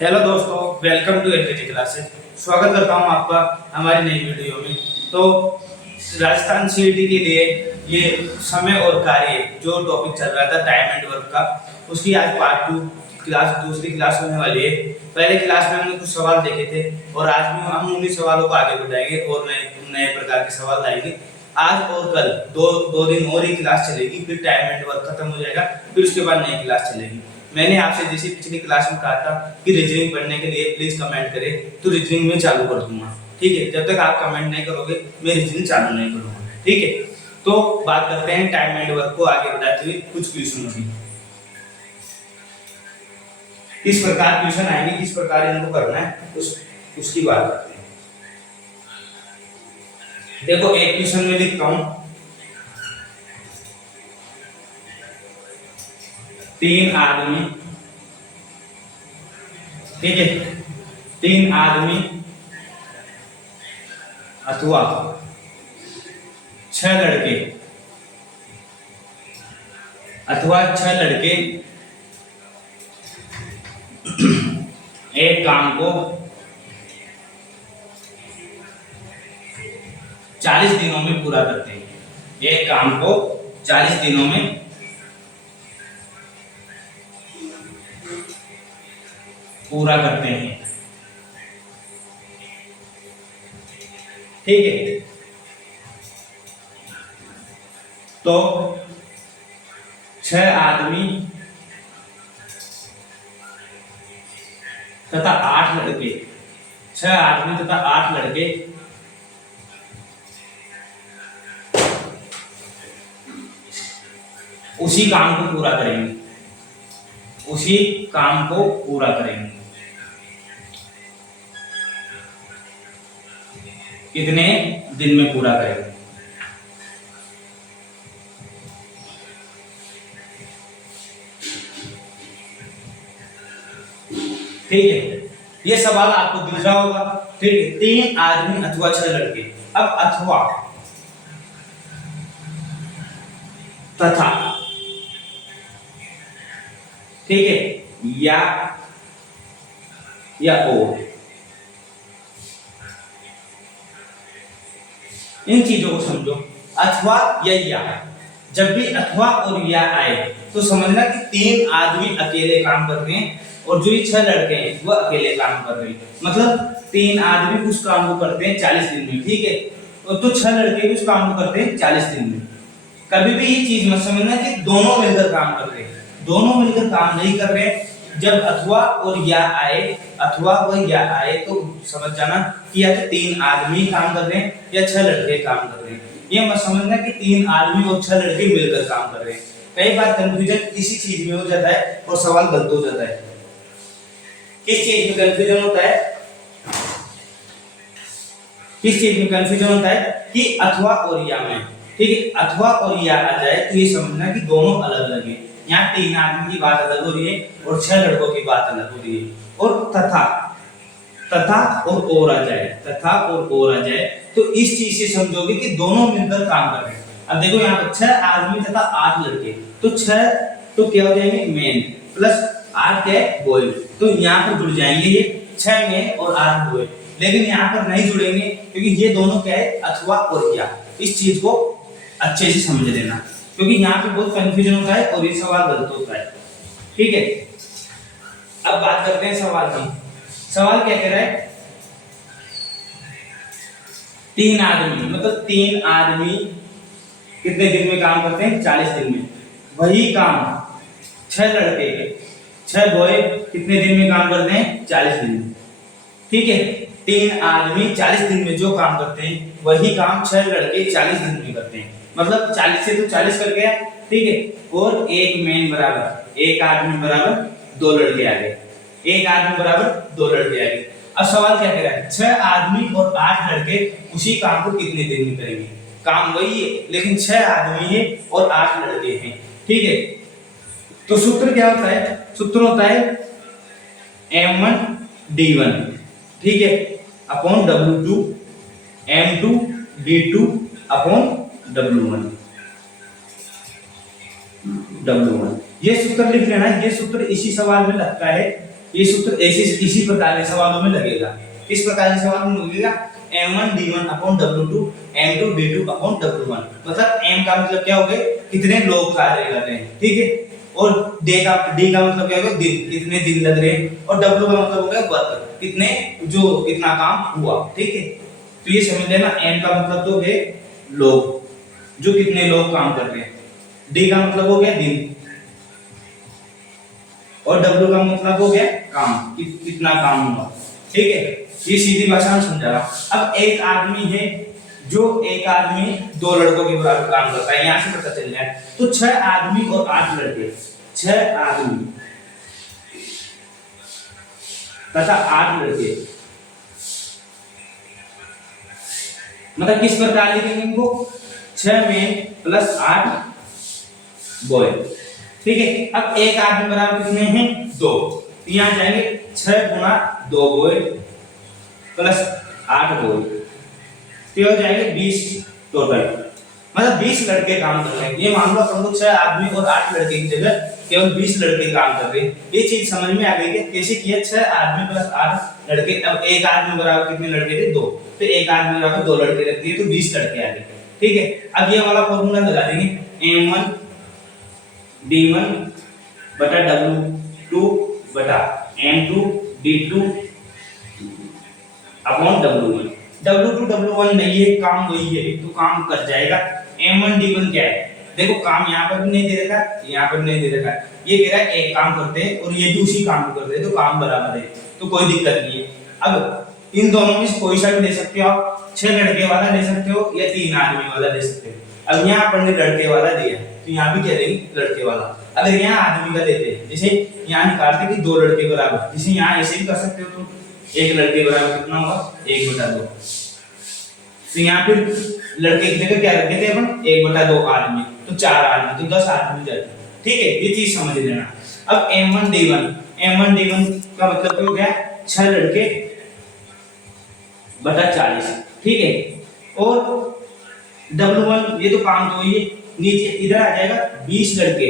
Hello दोस्तों, welcome to LKG classes. स्वागत करता हूं आपका हमारी नई वीडियो में। तो राजस्थान सीईटी के लिए ये समय और कार्य जो टॉपिक चल रहा था टाइम एंड वर्क का, उसकी आज पार्ट 2 क्लास दूसरी क्लास होने वाली है। पहले क्लास में हमने कुछ सवाल देखे थे और आज भी हम उन्हीं सवालों को आगे बढ़ाएंगे और नए नए प्रकार के सवाल लाएंगे। आज और कल दो दिन और ही क्लास चलेगी, फिर टाइम एंड वर्क खत्म हो जाएगा, फिर उसके बाद नई क्लास चलेगी। मैंने आपसे जैसे पिछली क्लास में कहा था कि रीजनिंग पढ़ने के लिए प्लीज कमेंट करें, तो रीजनिंग में चालू कर दूंगा। ठीक है, जब तक आप कमेंट नहीं करोगे मैं रीजनिंग चालू नहीं करूंगा। ठीक है, तो बात करते हैं टाइम एंड वर्क को आगे बढ़ाते हुए कुछ क्वेश्चनों की। किस प्रकार क्वेश्चन आएंगे, किस प्रकार इनको करना है, उसकी बात करते हैं। देखो, एक क्वेश्चन में लिखता हूं, 3 आदमी, ठीक है, 3 आदमी अथवा 6 लड़के एक काम को 40 दिनों में पूरा करते हैं। एक काम को 40 दिनों में पूरा करते हैं। ठीक है, तो 6 आदमी तथा 8 लड़के, 6 आदमी तथा 8 लड़के उसी काम को पूरा करेंगे, उसी काम को पूरा करेंगे। कितने दिन में पूरा करेंगे? ठीक है, ये सवाल आपको दिख रहा होगा। ठीक है, 3 आदमी अथवा 6 लड़के। अब अथवा तथा, ठीक है, या और, इन चीजों को समझो। अथवा या जब भी अथवा और या आए तो समझना कि 3 आदमी अकेले काम कर रहे हैं और जो ये 6 लड़के हैं वो अकेले काम कर रहे हैं। मतलब 3 आदमी उस काम को करते हैं 40 दिन में। ठीक है, और तो 6 लड़के भी उस काम को करते हैं 40 दिन में। कभी भी ये चीज मत समझना कि दोनों मिलकर काम कर रहे हैं, दोनों मिलकर काम नहीं कर रहे हैं। जब अथवा और या आए, अथवा व या आए तो समझ जाना कि या तो 3 आदमी काम कर रहे हैं या 6 लड़के काम कर रहे हैं। ये मत समझना कि 3 आदमी और 6 लड़के मिलकर काम कर रहे हैं। कई बार कंफ्यूजन इसी चीज में हो जाता है और सवाल गलत हो जाता है। किस चीज में कंफ्यूजन होता है? किस चीज में कंफ्यूजन होता है कि अथवा और या में। ठीक है, अथवा और या आ जाए तो ये समझना कि दोनों अलग अलग है। यहाँ 3 आदमी की बात अलग हो रही है और 6 लड़कों की बात अलग हो रही है। और तथा और आ जाए, तथा और आ जाए तो इस चीज से समझोगे कि दोनों मिलकर काम कर रहे हैं। अब देखो, यहाँ पर 6 आदमी तथा 8 लड़के, तो 6 तो क्या हो जाएंगे मेन, प्लस 8 क्या है बॉय, तो यहाँ पर जुड़ जाएंगे ये 6 मेन और 8 बॉय। लेकिन यहाँ पर नहीं जुड़ेंगे क्योंकि ये दोनों क्या है अथवा और या। इस चीज को अच्छे से समझ लेना क्योंकि यहाँ पे बहुत कंफ्यूजन होता है और ये सवाल गलत होता है। ठीक है, अब बात करते हैं सवाल की। सवाल क्या कह रहा है? 3 आदमी, मतलब 3 आदमी कितने दिन में काम करते हैं? 40 दिन में। वही काम 6 लड़के, 6 बॉय कितने दिन में काम करते हैं? 40 दिन में। ठीक है, 3 आदमी 40 दिन में जो काम करते हैं वही काम 6 लड़के 40 दिन में करते हैं। मतलब 40 से तो 40 कर गया। ठीक है, और एक मेन बराबर एक आदमी बराबर 2 लड़के आ गए, एक आदमी बराबर 2 लड़के आ गए। अब सवाल क्या कह रहा है? 6 आदमी और 8 लड़के उसी काम को कितने दिन में करेंगे? काम वही है लेकिन 6 आदमी है और 8 लड़के हैं। ठीक है, तो सूत्र क्या होता है? सूत्र होता है M1 D1, ठीक है, upon W2 M2 D2 upon W1। ये सूत्र लिख लेना। ये सूत्र इसी सवाल में लगता है ये सूत्र ऐसे इसी प्रकार के सवालों में लगेगा। किस प्रकार के सवाल में लगेगा? m1 d1 upon w2 m2 d2 upon w1। मतलब m का मतलब क्या हो गया? कितने लोग कार्य कर रहे हैं, ठीक है। और d का मतलब क्या होगा? दिन, कितने दिन लग रहे हैं। और w का मतलब हो गया वर्क, कितने जो कितना काम हुआ, ठीक है। तो ये समझ लेना, m का मतलब तो है लोग, जो कितने लोग काम कर रहे हैं। d का मतलब हो गया दिन, और w का मतलब हो गया काम, कितना काम हुआ, ठीक है। ये सीधी भाषा में समझा रहा। अब एक आदमी है, जो एक आदमी दो लड़कों के बराबर काम करता है, यहां से पता चल जाए। तो 6 आदमी और 8 लड़के, 6 आदमी तथा 8 लड़के, मतलब किस प्रकार लिखेंगे इनको? 6 में प्लस 8 बॉय, ठीक है। अब एक आदमी बराबर कितने हैं? 2। तो यहां जाएंगे 6 गुना 2 बॉय प्लस 8 बॉय, तो हो जाएंगे 20 टोटल। मतलब 20 लड़के काम कर रहे हैं। ये मान लो अपन लोग 6 आदमी और 8 लड़के की जगह केवल 20 लड़के काम कर रहे हैं। ये चीज समझ में आ गई कि कैसे किया? 6 आदमी प्लस 8 लड़के। अब एक आदमी बराबर कितने लड़के थे? 2। तो एक आदमी बराबर 2 लड़के रख दिए, तो 20 लड़के आ गए, ठीक है। अब ये वाला फॉर्मूला लगा देंगे, m1 d1 बटा w2 बटा m2 d2 upon w1। w2 w1 नहीं है, काम वही है, तो काम कर जाएगा। m1 d1 क्या है? देखो काम यहाँ पर भी नहीं दे रखा, यहाँ पर नहीं दे रखा। ये कह रहा है एक काम करते हैं और ये भी उसी काम को करते हैं, तो काम बराबर है, तो कोई दिक्कत नहीं है। अब इन दोनों में से कोई सा भी ले सकते हो आप। 6 लड़के वाला ले सकते हो या 3 आदमी वाला ले सकते हो। अब यहाँ अपन ने लड़के वाला दिया, तो यहाँ भी क्या लेंगे? लड़के वाला। अगर यहाँ आदमी का लेते हैं, जैसे यहाँ निकालते कि 2 लड़के बराबर, जैसे यहाँ ऐसे भी कर सकते हो, तो एक लड़के बराबर कितना होगा? 1/2। तो यहाँ पे लड़के की जगह क्या रखते थे अपन? 1/2 आदमी, तो 4 आदमी, तो 10 आदमी जाते, ठीक है। ये चीज समझ लेना। अब m1 d1 का मतलब क्या हो गया? 6 लड़के बटा 40, ठीक है। और w1 ये तो काम तो ये नीचे इधर आ जाएगा, 20 लड़के।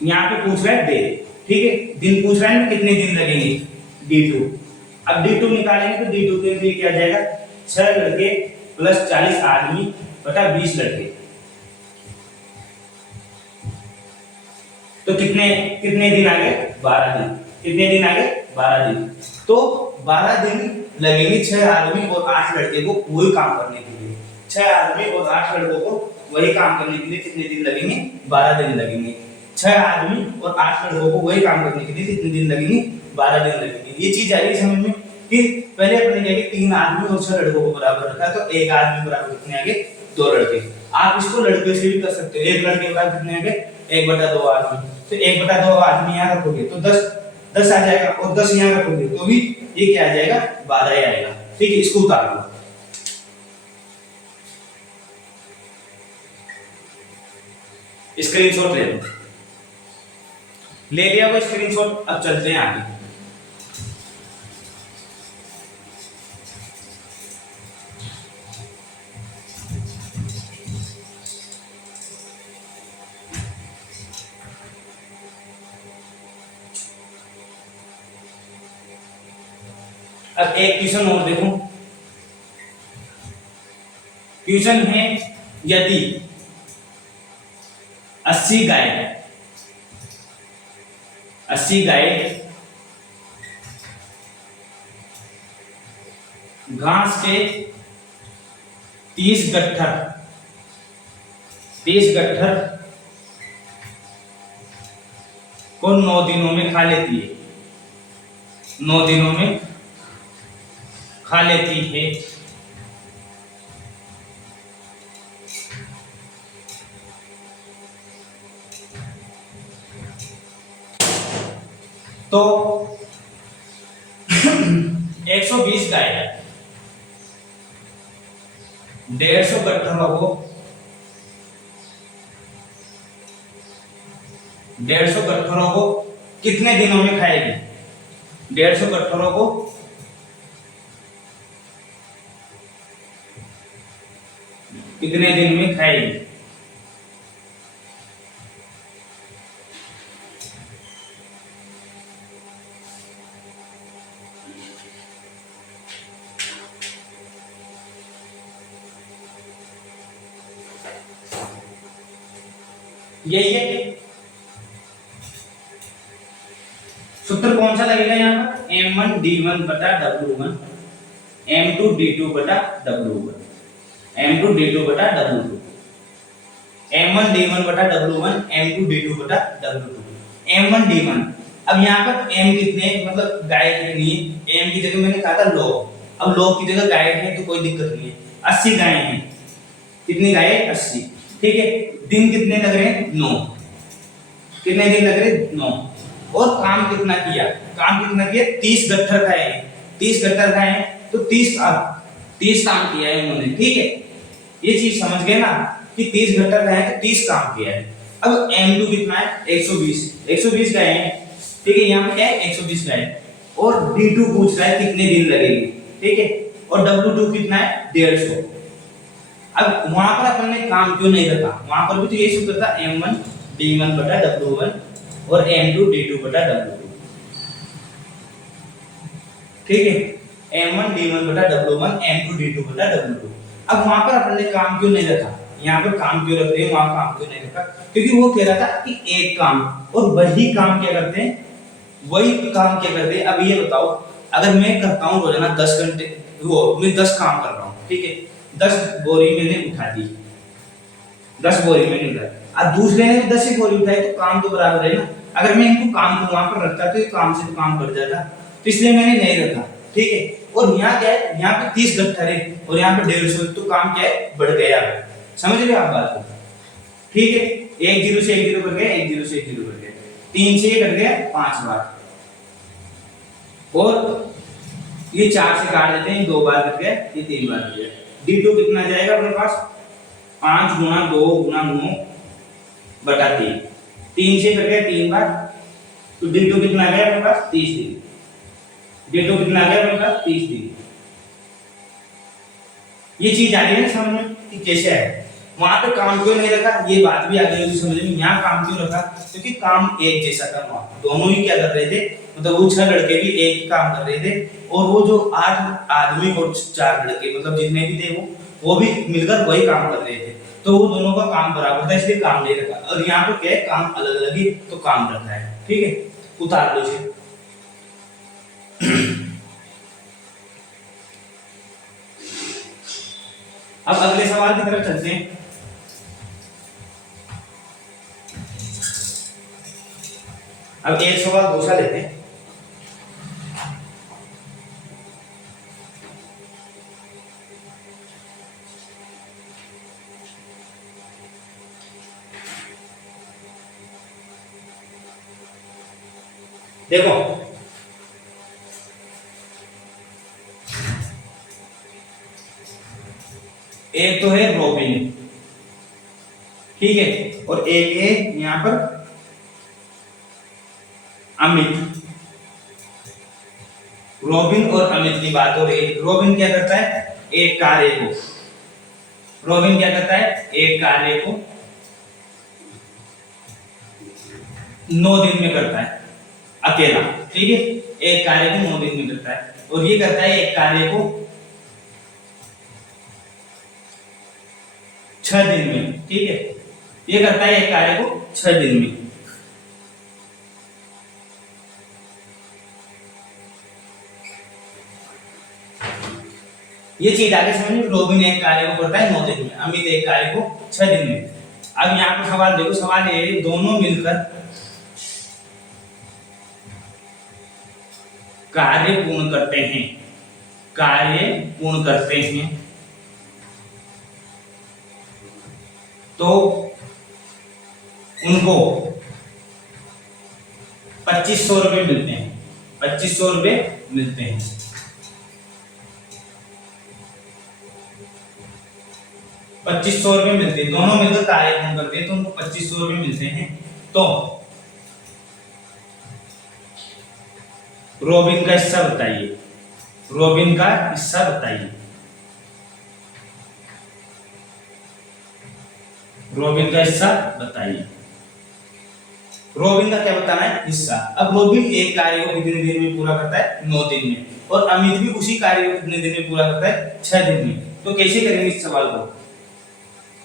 यहाँ पे पूछ रहा है डे, ठीक है। दिन पूछ रहा है ना, कितने दिन लगेंगे? d2। अब d2 निकालेंगे तो d2 के लिए क्या जाएगा? 6 लड़के प्लस 40 आदमी बटा 20 लड़के, तो कितने कितने दिन आ गए? 12 दिन। कितने दिन आ गए? 12 दिन। तो 12 दिन लगेंगे 6 आदमी और 8 लड़के को वही काम करने के लिए। 6 आदमी और 8 लड़कों को वही काम करने के लिए कितने दिन लगेंगे? 12 दिन लगेंगे। 6 आदमी और 8 लड़कों को वही काम करने के लिए कितने दिन लगेंगे? 12 दिन लगेंगे। ये चीज आ रही है समझ में? कि पहले अपने क्या कि 3 आदमी और 6 लड़कों को बराबर रखा, तो एक आदमी बराबर कितने आ गए? 2 लड़के। आप इसको लड़के से भी कर सकते हो। एक लड़के बराबर कितने आ गए? 1/2 आदमी। तो 1/2 आदमी यहाँ रखोगे तो 10 आ जाएगा, और 10 यहाँ रखोगे तो भी ये क्या आ जाएगा? 12 ही आएगा, ठीक है। इसको उतार लो। स्क्रीनशॉट ले लो। ले लिया वो स्क्रीनशॉट। अब चलते हैं आगे। अब एक क्वेश्चन और देखो। क्वेश्चन है, यदि 80 गाय घास के 30 गट्ठर को 9 दिनों में खा लेती है, 9 दिनों में खा लेती है, तो 120 गाय है, 150 गट्ठरों को 150 गट्ठरों को कितने दिनों में खाएगी? 150 गट्ठरों को कितने दिन में खाएगी? यही है सूत्र। कौन सा लगेगा यहाँ पर? M1D1 बटा W1 M2D2 बटा W1 M2D2 बटा W2 M1D1 बटा W1 M2D2 बटा W2 M1D1। अब यहाँ पर M कितने मतलब गाय कितनी है? M की जगह मैंने कहा था log, अब log की जगह गाय है तो कोई दिक्कत नहीं है। 80 गाय हैं। कितनी गाय है? 80। ठीक है। दिन कितने लग रहे हैं? 9। कितने दिन लग रहे हैं? 9। और काम कितना किया? काम कितना किया? 30 गट्ठर खाए। 30 गट्ठर खाए तो 30 काम किया है उन्होंने। ठीक है, ये चीज समझ गए ना कि 30 गट्ठर खाए तो 30 काम किया है। अब M2 कितना है? 120। 120 गाय हैं। ठीक है, यहाँ पे क्या है? 120 गाय। और D2 पूछ रहा है कितने दिन लगेंगे। ठीक है, और W2 कितना है? 150। अब वहां पर अपन ने काम क्यों नहीं रखा? वहां पर भी तो यही सूत्र था M1D1 बटा W1 और M2D2 बटा W2। ठीक है, M1D1 बटा W1 M2D2 बटा W2। अब वहां पर अपन ने काम क्यों नहीं रखा? यहाँ पर काम क्यों रख रहे हैं, वहां काम क्यों नहीं रखा? क्योंकि वो कह रहा था कि एक काम और वही काम क्या करते हैं, वही काम क्या करते हैं। अब ये बताओ, अगर मैं करता हूँ रोजाना 10 घंटे, वो मैं 10 काम कर रहा हूँ। ठीक है, 10 बोरी मैंने उठा दी, 10 बोरी मैंने उठाई, अब दूसरे ने भी 10 ही बोरी उठाई, तो काम तो बराबर है ना। अगर मैं इनको काम को वहां पर रखता तो ये काम से काम कर जाता, तो इसलिए मैंने नहीं रखा। ठीक है, और यहाँ क्या है? यहाँ पे 30 गट्ठर है और यहाँ पे 150, तो काम क्या है? बढ़ गया। समझ रहे हो आप बात को? ठीक है, 1 0 से 1 0 कर गए, 1 0 से 1 0 कर गए, 3 से कट गया 5 बार, और ये 4 से काट देते हैं, 2 बार कट गया, ये 3 बार कट गया। D2 कितना जाएगा अपने पास? 5 गुना 2 गुना 9 बटा 3। 3 से कट गया 3 बार, तो D2 कितना गया अपने पास? 30 दिन। D2 कितना गया अपने पास? 30 दिन। ये चीज आ गई ना समझ में कि कैसे है। वहां पे काम क्यों नहीं रखा, ये बात भी आ गई होगी समझ में। यहाँ काम क्यों रखा? क्योंकि काम एक जैसा था। वहां दोनों ही क्या कर रहे थे, मतलब वो 6 लड़के भी एक ही काम कर रहे थे, और वो जो 8 आदमी और 4 लड़के मतलब जितने भी थे वो भी मिलकर वही काम कर रहे थे, तो वो दोनों का काम बराबर था, इसलिए काम नहीं रखा। और यहाँ पे क्या है? काम अलग अलग ही, तो काम रखा है। ठीक है, उतार दो इसे। अब अगले सवाल की तरफ चलते हैं। अब एक सवाल दूसरा लेते हैं। देखो, एक तो है रॉबिन, ठीक है, और एक है यहां पर अमित। रॉबिन और अमित की बात हो रही है। रॉबिन क्या करता है? एक कार्य को, रॉबिन क्या करता है? एक कार्य को 9 दिन में करता है अकेला। ठीक है, एक कार्य को 9 दिन में करता है, और ये करता है एक कार्य को 6 दिन में। ठीक है, ये करता है एक कार्य को 6 दिन में। ये चीज आगे समझ में। रॉबिन एक कार्य को करता है 9 दिन में, अमित एक कार्य को 6 दिन में। अब यहाँ पर सवाल देखो, सवाल ये है दोनों मिलकर कार्य पूर्ण करते हैं, कार्य पूर्ण करते हैं, तो उनको 2500 रुपए मिलते हैं, 2500 रुपए मिलते हैं। 2500 रुपए मिलते हैं, दोनों मिलकर कार्य पूर्ण करते हैं तो उनको 2500 रुपए मिलते हैं। तो रॉबिन का हिस्सा बताइए, रॉबिन का हिस्सा बताइए, रॉबिन का हिस्सा बताइए। रॉबिन का क्या बताना है? हिस्सा। अब रॉबिन एक कार्य को कितने दिन में पूरा करता है? 9 दिन में, और अमित भी उसी कार्य को कितने दिन में पूरा करता है? 6 दिन में। तो कैसे करेंगे इस सवाल को?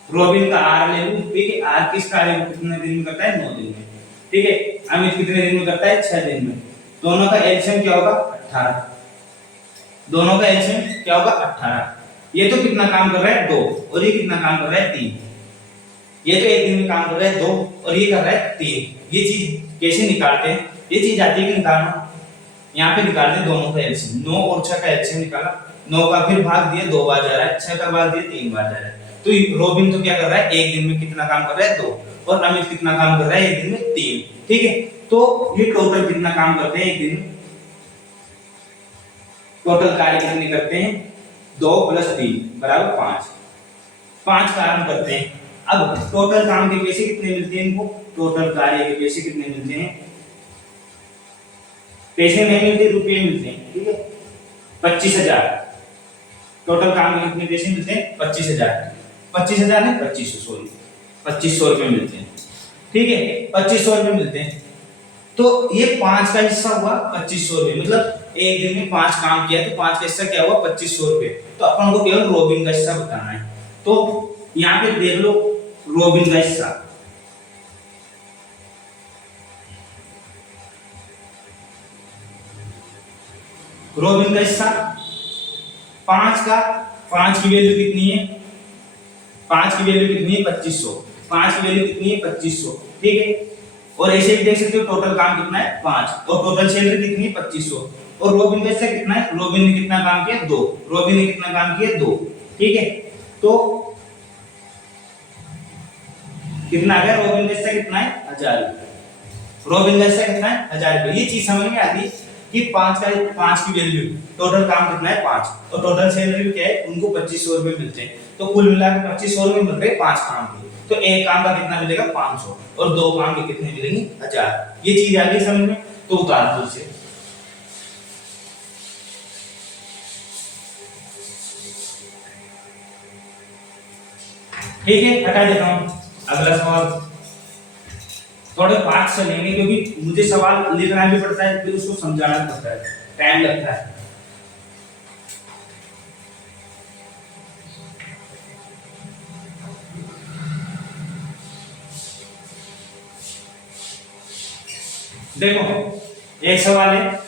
रोबिन का आर ले लूं, ठीक है, आर किस कार्य को कितने दिन में करता है, 9 दिन में, ठीक है। अमित कितने दिन में करता है, 6 दिन में। दोनों का एलसीएम क्या होगा, 18। दोनों का एलसीएम क्या होगा, 18। ये तो कितना काम कर रहा है, 2, और ये कितना काम कर रहा है, 3। ये तो एक दिन में काम कर रहा है 2, और ये कर रहा है 3। ये चीज कैसे निकालते हैं, ये चीज आती है कि निकालना, यहाँ पे निकालते हैं दोनों का एलसीएम। 9 और 6 का एलसीएम निकाला, 9 का फिर भाग दिया, 2 बार जा रहा है, 6 का भाग दिया, 3 बार जा रहा है। तो रोबिन तो क्या कर रहा है, एक दिन में कितना काम कर रहा है, 2, और अमित कितना काम कर रहा है, एक दिन में 3, ठीक है। तो ये टोटल कितना काम करते हैं एक दिन में, टोटल कार्य कितने करते हैं, 2 + 3 = 5। 5 काम करते हैं। अब टोटल काम के पैसे कितने मिलते हैं इनको, टोटल कार्य के पैसे कितने मिलते हैं, पैसे नहीं मिलते, रुपये मिलते हैं, ठीक है। 25,000 टोटल काम के कितने पैसे मिलते हैं, 25,000। 25,000 नहीं, 2500, सॉरी, 2500 रुपये मिलते हैं, ठीक है, 2500 रुपये मिलते हैं। तो ये 5 का हिस्सा हुआ 2500 रुपये, मतलब एक दिन में 5 काम किया तो 5 का हिस्सा क्या हुआ, 2500 रुपये। तो अपन को केवल रोबिन का हिस्सा बताना है। तो यहाँ पे देख लो रोबिन का हिस्सा, रोबिन का हिस्सा 5 का, 5 की वैल्यू कितनी है, 5 की वैल्यू कितनी है, 2500। 5 की वैल्यू कितनी है, 2500, ठीक है। और ऐसे भी देख सकते हो टोटल काम कितना है, 5, और टोटल सैलरी कितनी है, 2500। और रोबिन का हिस्सा कितना है, रोबिन ने कितना काम किया, 2, रोबिन ने कितना काम किया, 2, ठीक है। तो कितना आ गया, रोबिन का हिस्सा कितना है, 1000 रुपये। रोबिन का हिस्सा कितना है, 1000 रुपये। ये चीज समझ में आती कि 5 की वैल्यू, टोटल काम कितना है, 5, और टोटल सैलरी क्या है, उनको 2500 रुपये मिलते हैं। तो कुल मिलाकर 2500 रुपये मिल रहे 5 काम के। तो एक काम का कितना मिलेगा, 500, और 2 काम के कितने मिलेंगे, 1000। ये चीज आ गई समझ में, तो उतार दो इसे। ठीक है, हटा देता हूं। अगला सवाल थोड़े पाठ से लेंगे, क्योंकि मुझे सवाल लिखना भी पड़ता है, फिर उसको समझाना पड़ता है, टाइम लगता है। देखो एक सवाल है,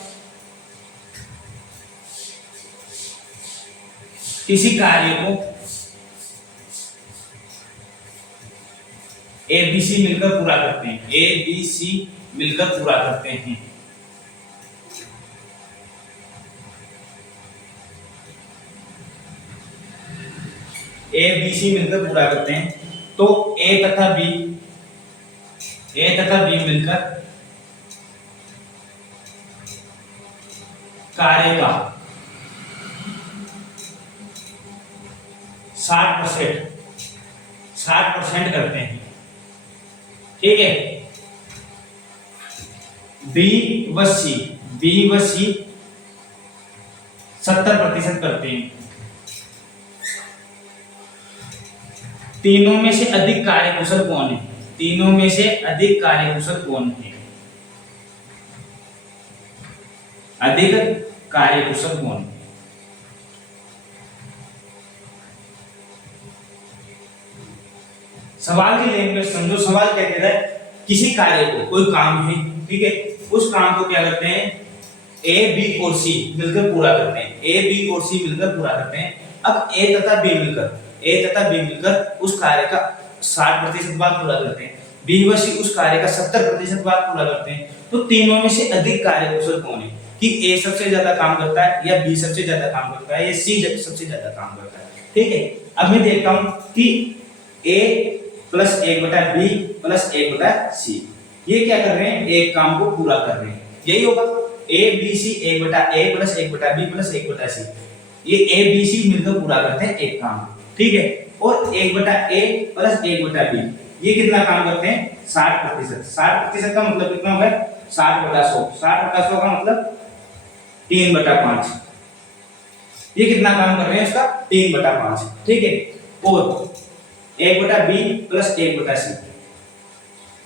किसी कार्य को ए बी सी मिलकर पूरा करते हैं, ए बी सी मिलकर पूरा करते हैं। ए बी सी मिलकर पूरा करते हैं, तो ए तथा बी मिलकर कार्य का 60% करते हैं, ठीक है। बी व सी 70% करते हैं। तीनों में से अधिक कार्यकुशल कौन है, तीनों में से अधिक कार्यकुशल कौन है, अधिक कार्यकुशल कौन है। सवाल की लैंग्वेज समझो। सवाल क्या कह रहा है, किसी कार्य को, कोई काम है, ठीक है, उस काम को क्या करते हैं, ए बी और सी मिलकर पूरा करते हैं, ए बी और सी मिलकर पूरा करते हैं। अब ए तथा बी मिलकर उस कार्य का 60% भाग पूरा करते हैं, बी व सी उस कार्य का 70% भाग पूरा करते हैं। तो तीनों में से अधिक कार्यकुशल कौन है, कि ए सबसे ज्यादा काम करता है, या बी सबसे ज्यादा काम करता है, या सी सबसे ज्यादा काम करता है, ठीक है। अब मैं देखता हूं कि ए प्लस 1/b प्लस 1/c, ये क्या कर रहे हैं, एक काम को पूरा कर रहे हैं, यही होगा। A B C 1/a plus 1/b plus 1/c, ये ए बी सी मिलकर पूरा करते हैं एक काम, ठीक है। और 1/a प्लस 1/b ये कितना काम करते हैं, 60%। 60% का मतलब कितना होगा, 60/100। 60/100 का मतलब 3/5। ये कितना काम कर रहे हैं, इसका 3/5, ठीक है। और 1/b प्लस 1/c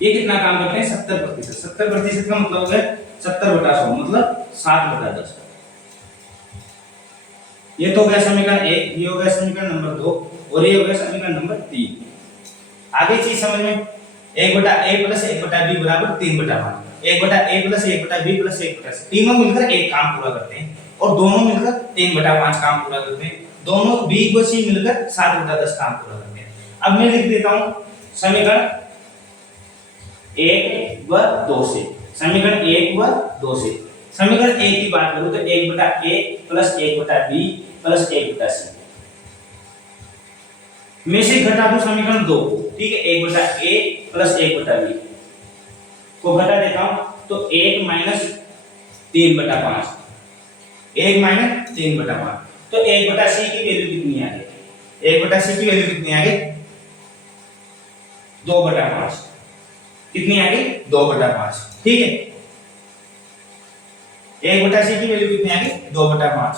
ये कितना काम करते हैं, 70%। 70% का मतलब है 70/100, मतलब 7/10। ये तो हो गया समीकरण 1, ये हो गया समीकरण नंबर 2, और ये हो गया समीकरण नंबर 3। आगे चीज समझ में, 1/a प्लस 1/b बराबर 3/5। 1/a plus 1/b plus 1/c, तीनों मिलकर एक काम पूरा करते हैं और दोनों मिलकर 3/5 काम पूरा करते हैं। दोनों b व c मिलकर 7/10 काम पूरा करते हैं। अब मैं लिख देता हूं समीकरण 1 व 2 से, समीकरण 1 व 2 से। समीकरण 1 की बात करूं तो 1/a plus 1/b plus 1/c में से घटा दूं समीकरण 2 को, ठीक है। 1/a प्लस 1/b को घटा देता हूं तो 1 माइनस 3/5, 1 माइनस 3/5, तो 1/c की वैल्यू कितनी आ गई? 1/c की वैल्यू कितनी आ गई? 2/5। कितनी आ गई? 2/5, ठीक है। 1/c की वैल्यू कितनी आ गई? 2/5,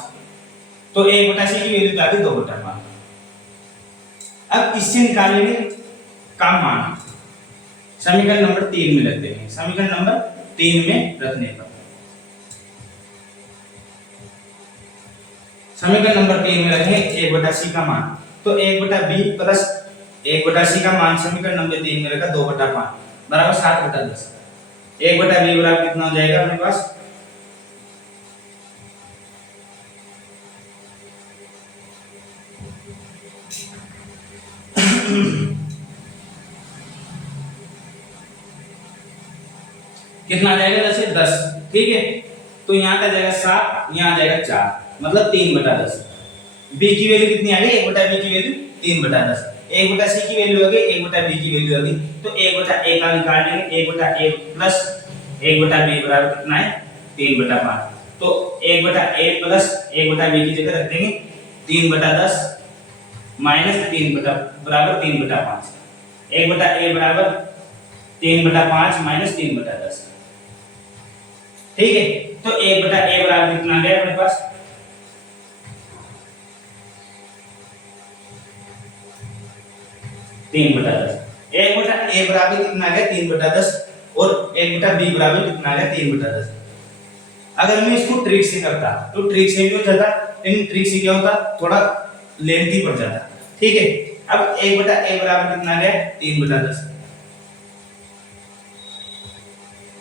तो 1/c की वैल्यू क्या आ गई? 2/5। अब इससे निकालेंगे का मान समीकरण नंबर 3 में रख देंगे। समीकरण नंबर 3 में रखने पर समीकरण नंबर 3 में रखेंगे 1/c का मान, तो 1/b प्लस 1/c का मान समीकरण नंबर 3 में रखा 2/5 बराबर 7/10। 1/b बराबर कितना हो जाएगा अपने पास? कितना आ जाएगा? 10 से 10, ठीक है। तो यहाँ का जाएगा 7, यहाँ आ जाएगा 4, मतलब 3/10। b की वैल्यू कितनी आ गई? 1/b की वैल्यू 3/10। 1/c की वैल्यू आ गई, 1/b की वैल्यू आ गई, तो 1/a का निकाल लेंगे। 1/a प्लस 1/b बराबर कितना है? 3/5। तो 1/a प्लस 1/b की जगह रख देंगे 3/10 माइनस 3 बराबर 3/5। 1/a बराबर 3/5 माइनस 3/10, ठीक है। तो 1/a बराबर कितना गया अपने पास? 3/10। 1/a बराबर कितना गया? 3/10, और 1/b बराबर कितना गया? 3/10। अगर मैं इसको ट्रिक से करता तो ट्रिक से भी हो जाता, लेकिन ट्रिक से क्या होता? थोड़ा लेंथी पड़ जाता, ठीक है। अब 1/a बराबर कितना गया? 3/10।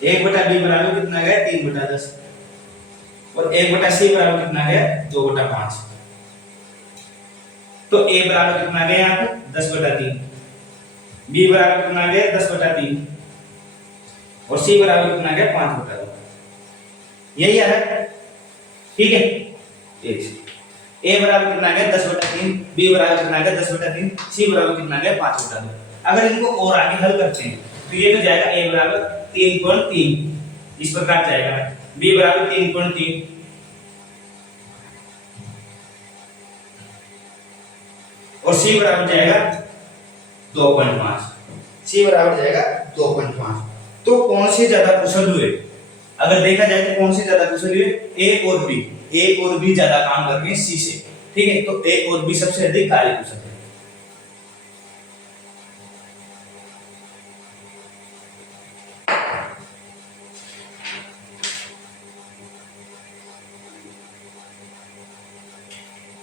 1/b बराबर कितना गया? 3/10, और 1/c बराबर कितना गया? 2/5। तो a बराबर कितना गया यहाँ पे? 10/3, b बराबर कितना गया? 10/3, और c बराबर कितना गया? 5/2। यही आ रहा है, ठीक है। a बराबर कितना गया? 10/3, b बराबर कितना गया? 10/3, c बराबर कितना गया? 5/2। अगर इनको और आगे हल करते हैं तो ये तो जाएगा a बराबर 3.3, इस प्रकार जाएगा। b बराबर 3.3, और c बराबर जाएगा 2.5। c बराबर जाएगा 2.5। तो कौन से ज्यादा कुशल हुए? अगर देखा जाए तो कौन से ज्यादा कुशल हुए? a और b। a और b ज्यादा काम कर रहे हैं c से, ठीक है। तो a और b सबसे अधिक कार्य कुशल है।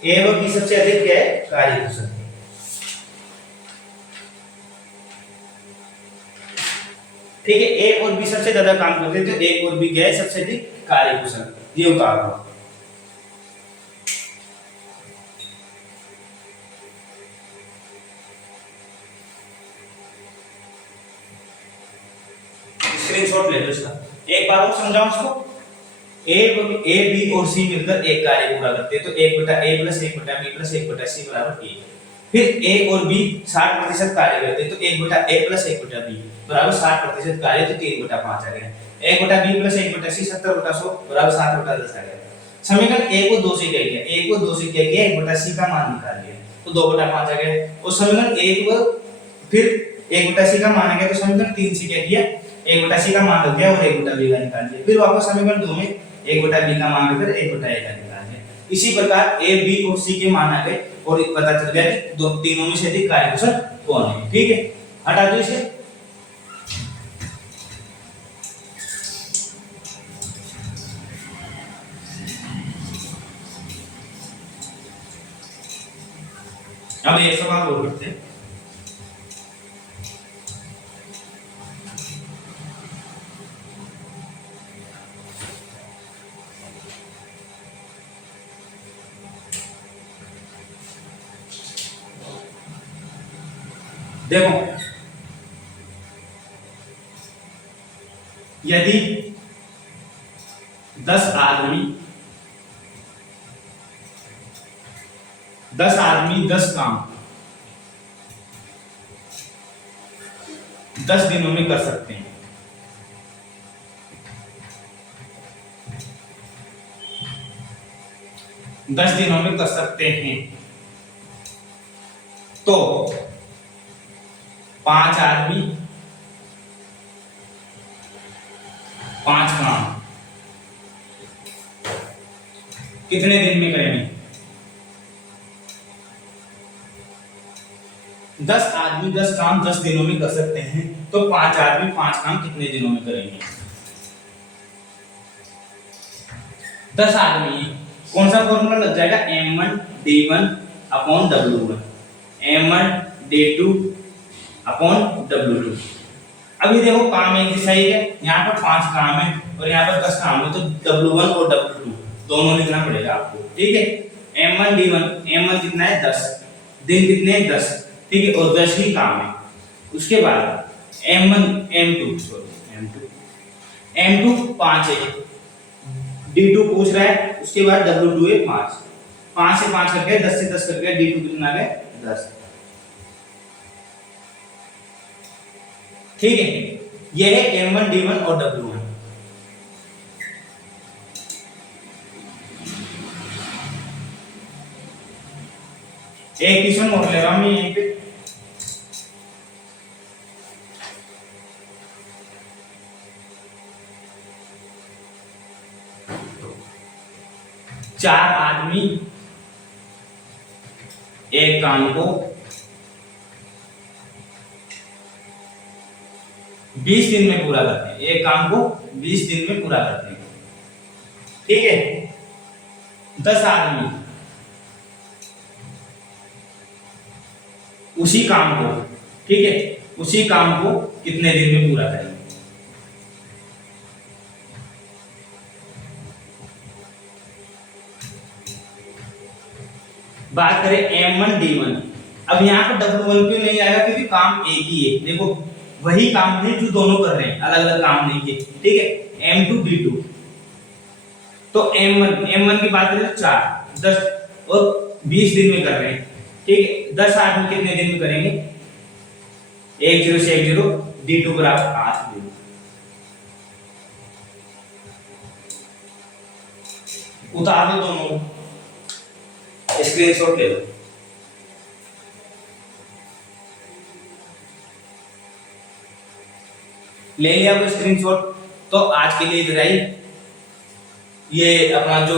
ए व बी सबसे अधिक क्या है? कार्य कुशल। ठीक है, ए और बी सबसे ज्यादा काम करते हैं, तो ए और बी क्या है? सबसे अधिक कार्य कुशल। ये उतार दो। स्क्रीनशॉट ले लो इसका। एक बार और समझाऊं इसको। ए बी और सी मिलकर एक कार्य पूरा करते हैं, तो 1/a plus 1/b plus 1/c बराबर a। फिर a और b 60% कार्य करते हैं, तो 1/a प्लस 1/b बराबर 60% कार्य, तो 3/5 आ गया। 1/b प्लस 1/c 70/100 बराबर 7/10 आ गया। समीकरण a को 2 से क्या किया? a को 2 से क्या किया? 1/c का मान निकाल लिया, तो 2/5 आ गया। और समीकरण 1 को फिर 1/c का मान आ गया, तो समीकरण 3 से क्या किया? 1/c का मान रख दिया और 1/b का निकाल दिया। फिर वापस समीकरण 2 में 1/b का मान रखकर 1/a का निकाल दिया। इसी प्रकार a b और c के मान आ गए और पता चल गया कि दो तीनों में से अधिक कार्यकुशल कौन है, ठीक है। हटा दो इसे। अब एक सवाल और करते हैं। देखो यदि 10 आदमी 10 काम 10 दिनों में कर सकते हैं, तो 5 आदमी 5 काम कितने दिन में करेंगे? 10 आदमी 10 काम 10 दिनों में कर सकते हैं, तो 5 आदमी 5 काम कितने दिनों में करेंगे? 10 आदमी कौन सा फॉर्मूला लग जाएगा? m1 d1 upon w1, m1 d2 upon w2। अभी देखो काम एक जैसा ही है, यहाँ पर 5 काम है और यहाँ पर 10 काम है, तो w1 और w2 दोनों लिखना पड़ेगा आपको, ठीक है। m1 d1, m1 कितना है? 10, दिन कितने हैं? 10, ठीक है, और 10 ही काम है। उसके बाद m1 m2 5 है, d2 पूछ रहा है, उसके बाद w2 है 5 से 5 करके 10 से 10 करके d2 कितना आ गया? 10, ठीक है। ये है m1 d1 और w1। एक क्वेश्चन और ले रहा हूं मैं यहीं पे, चार आदमी एक काम को 20 दिन में पूरा करते हैं, एक काम को 20 दिन में पूरा करते हैं, ठीक है। 10 आदमी उसी काम को, ठीक है, उसी काम को कितने दिन में पूरा करेंगे? बात करें m1 d1, अब यहाँ पर w1 क्यों नहीं आएगा? क्योंकि काम एक ही है, देखो वही काम है जो दोनों कर रहे हैं, अलग अलग काम नहीं है, ठीक है। m2 d2, तो m1 की बात करें तो 4 10 और 20 दिन में कर रहे हैं, ठीक है। 10 आदमी कितने दिन में करेंगे? 1 0 से 1 0, d2 बराबर 8 दिन। उतार दो दोनों, स्क्रीनशॉट ले लो। ले लिया वो स्क्रीनशॉट। तो आज के लिए इतना ही, ये अपना जो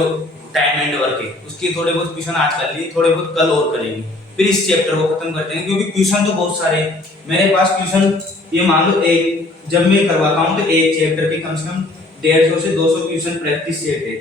टाइम एंड वर्क है उसकी थोड़े बहुत क्वेश्चन आज कर लिए, थोड़े बहुत कल और करेंगे, फिर इस चैप्टर को खत्म कर देंगे, क्योंकि क्वेश्चन तो बहुत सारे हैं मेरे पास। क्वेश्चन ये मान लो एक जब मैं करवाता हूँ तो एक चैप्टर के कम से कम 150 से 200 क्वेश्चन प्रैक्टिस सेट है,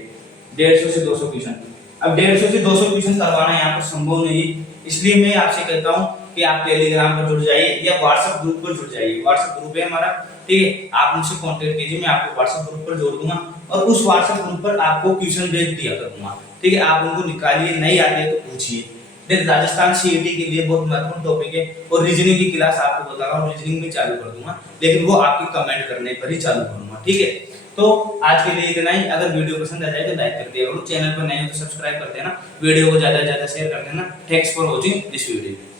150 से 200 क्वेश्चन। अब 150 से 200 क्वेश्चन करवाना यहाँ पर संभव नहीं है, इसलिए मैं आपसे कहता हूँ कि आप टेलीग्राम पर जुड़ जाइए या व्हाट्सएप ग्रुप पर जुड़ जाइए। व्हाट्सएप ग्रुप है हमारा, ठीक है, आप मुझसे कांटेक्ट कीजिए, मैं आपको व्हाट्सएप ग्रुप पर जोड़ दूंगा और उस व्हाट्सएप ग्रुप पर आपको क्वेश्चन भेज दिया करूंगा, ठीक है। आप उनको निकालिए, नहीं आते हैं तो पूछिए। देख राजस्थान सीईटी के लिए बहुत महत्वपूर्ण टॉपिक है और रीजनिंग की क्लास आपको बता रहा हूँ, रीजनिंग भी चालू कर दूंगा, लेकिन वो आपके कमेंट करने पर ही चालू करूंगा, ठीक है। तो आज के लिए इतना ही। अगर वीडियो पसंद आ जाए तो लाइक कर दिया करो, चैनल पर नए हो तो सब्सक्राइब कर देना, वीडियो को ज्यादा से ज्यादा शेयर कर देना। Thanks for watching this video.